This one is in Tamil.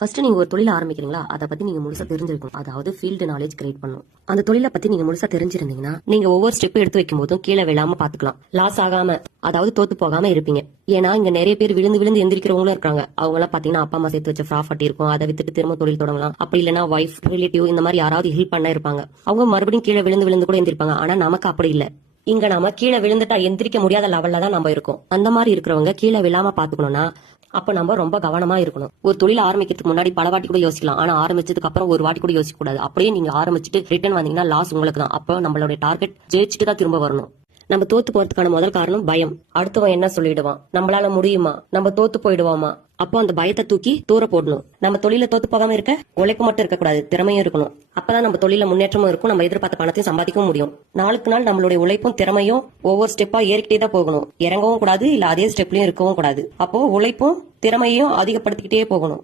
ஃபர்ஸ்ட் நீங்க ஒரு தொழில ஆரம்பிக்கிறீங்களா, அதை பத்தி நீங்க முழுசா தெரிஞ்சிருக்கணும். அதாவது ஃபீல்டு நாலேஜ் கிரியேட் பண்ணணும். அந்த தொழிலை பத்தி நீங்க முழுசா தெரிஞ்சிருந்தீங்கன்னா நீங்க ஒவ்வொரு ஸ்டெப் எடுத்து வைக்கும் போதும் கீழே விழாம பாத்துக்கலாம். லாஸ் ஆகாம, அதாவது தோத்து போகாம இருப்பீங்க. ஏன்னா இங்க நிறைய பேர் விழுந்து விழுந்து எந்திரிக்கிறவங்களும் இருக்காங்க. அவங்க எல்லாம் பாத்தீங்கன்னா அப்பா அம்மா சேர்த்து வச்ச ப்ராஃபிட் இருக்கும், அதை வித்துட்டு திரும்ப தொழில் தொடங்கலாம். அப்படி இல்லைன்னா வைஃப், ரிலேட்டிவ் இந்த மாதிரி யாராவது ஹெல்ப் பண்ண இருப்பாங்க. அவங்க மறுபடியும் கீழே விழுந்து விழுந்து கூட எந்திரிப்பாங்க. ஆனா நமக்கு அப்படி இல்ல. இங்க நாம கீழே விழுந்துட்டா எந்திரிக்க முடியாத லெவல்ல தான் நம்ம இருக்கோம். அந்த மாதிரி இருக்கிறவங்க கீழே விழாம பாத்துக்கணும்னா அப்ப நம்ம ரொம்ப கவனமா இருக்கணும். ஒரு தொழில் ஆரம்பிக்கிறதுக்கு முன்னாடி பல வாட்டி கூட யோசிக்கலாம். ஆனா ஆரம்பிச்சதுக்கு அப்புறம் ஒரு வாட்டி கூட யோசிக்க கூடாது. அப்படியே நீங்க ஆரம்பிச்சுட்டு ரிட்டர்ன் வந்தீங்கன்னா லாஸ் உங்களுக்கு தான். அப்போ நம்மளுடைய டார்கெட் ஜெயிச்சுட்டு தான் திரும்ப வரணும். நம்ம தோத்து போறதுக்கான முதல் காரணம் பயம். அடுத்தவன் என்ன சொல்லிடுவான், நம்மளால முடியுமா, நம்ம தோத்து போயிடுவோமா. அப்போ அந்த பயத்தை தூக்கி தூர போடணும். நம்ம தொழில தோத்து போகாம இருக்க உழைப்பு மட்டும் இருக்க கூடாது, திறமையும் இருக்கணும். அப்பதான் நம்ம தொழில முன்னேற்றமும் இருக்கும், நம்ம எதிர்பார்த்த பணத்தையும் சம்பாதிக்கவும் முடியும். நாளுக்கு நாள் நம்மளுடைய உழைப்பும் திறமையும் ஒவ்வொரு ஸ்டெப்பா ஏறிக்கிட்டே தான் போகணும். இறங்கவும் கூடாது, இல்ல அதே ஸ்டெப்லயும் இருக்கவும் கூடாது. அப்போ உழைப்பும் திறமையும் அதிகப்படுத்திக்கிட்டே போகணும்.